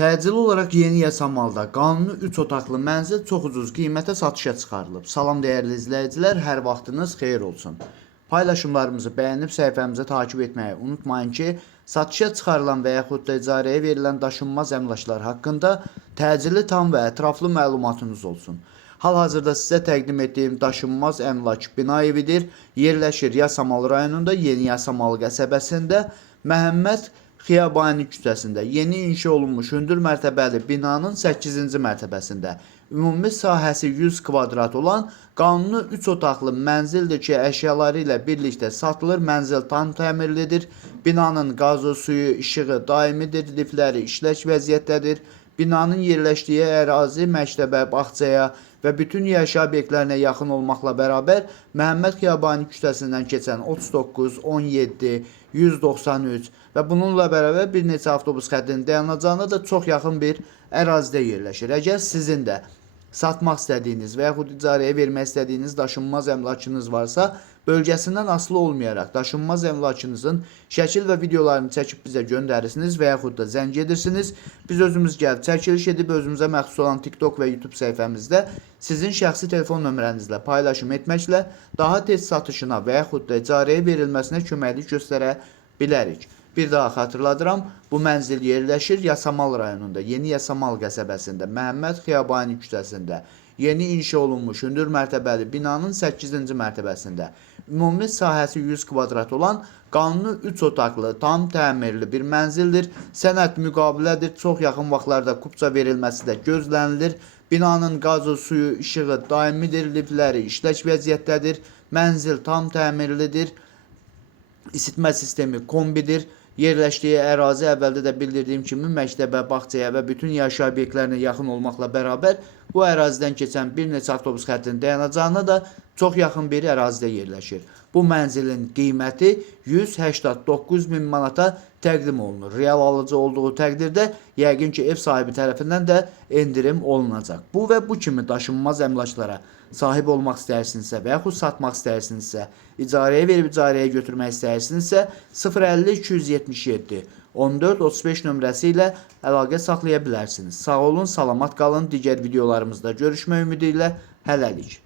Təcili olaraq yeni yasamalda qanuni 3 otaqlı mənzil çox ucuz qiymətə satışa çıxarılıb. Salam dəyərli izləyicilər, hər vaxtınız xeyir olsun. Paylaşımlarımızı bəyənib səhifəmizi takib etməyi unutmayın ki, satışa çıxarılan və yaxud da icarəyə verilən daşınmaz əmlaklar haqqında təcili, tam və ətraflı məlumatınız olsun. Hal-hazırda sizə təqdim etdiyim daşınmaz əmlak bina evidir. Yerləşir Yasamal rayonunda, Yeni Yasamal qəsəbəsində, Məhəmməd Xiyabani küçəsində yeni inşa olunmuş hündür mərtəbəli binanın 8-ci mərtəbəsində ümumi sahəsi 100 kvadrat olan qanuni 3 otaqlı mənzildir ki, əşyaları ilə birlikdə satılır. Mənzil tam təmirlidir. Binanın qazı, suyu, işığı daimidir. Lifləri işlək vəziyyətdədir. Binanın yerləşdiyi ərazi məktəbə, bağçaya və bütün yaşayış obyektlərinə yaxın olmaqla bərabər Məhəmməd Xiyabani küçəsindən keçən 39, 17, 193 və bununla bərabər bir neçə avtobus xəttinin dayanacağına da çox yaxın bir ərazidə yerləşir. Əgər sizin də satmaq istədiyiniz və yaxud icarəyə vermək istədiyiniz daşınmaz əmlakınız varsa, bölgəsindən asılı olmayaraq daşınmaz əmlakınızın şəkil və videolarını çəkib bizə göndərirsiniz və yaxud da zəng edirsiniz. Biz özümüz gəlib çəkiliş edib özümüzə məxsus olan TikTok və YouTube səhifəmizdə sizin şəxsi telefon nömrənizlə paylaşım etməklə daha tez satışına və yaxud da icarəyə verilməsinə köməklik göstərə bilərik. Bir daha xatırladıram, bu mənzil yerləşir Yasamal rayonunda, Yeni Yasamal qəsəbəsində, Məhəmməd Xiyabani küçəsində, yeni inşa olunmuş hündür mərtəbəli binanın 8-ci mərtəbəsində, ümumi sahəsi 100 kvadrat olan qanuni 3 otaqlı, tam təmirli bir mənzildir. Sənəd müqavilədir, çox yaxın vaxtlarda kupça verilməsi də gözlənilir. Binanın qazı, suyu, işığı daimidir, lifləri işlək vəziyyətdədir. Mənzil tam təmirlidir. İsitmə sistemi kombidir. Yerləşdiyi ərazi əvvəldə də bildirdiyim kimi məktəbə, bağçaya və bütün yaşayış obyektlərinə yaxın olmaqla bərabər bu ərazidən keçən bir neçə avtobus xəttinin dayanacağına da çox yaxın bir ərazidə yerləşir. Bu mənzilin qiyməti 189.000 manata təqdim olunur. Real alıcı olduğu təqdirdə yəqin ki, ev sahibi tərəfindən də endirim olunacaq. Bu və bu kimi daşınmaz əmlaklara sahib olmaq istəyirsinizsə və yaxud satmaq istəyirsinizsə, icarəyə verib icarəyə götürmək istəyirsinizsə 050 277 14 35 nömrəsi ilə əlaqə saxlaya bilərsiniz. Sağ olun, salamat qalın. Digər videolarımızda görüşmək ümidi ilə hələlik.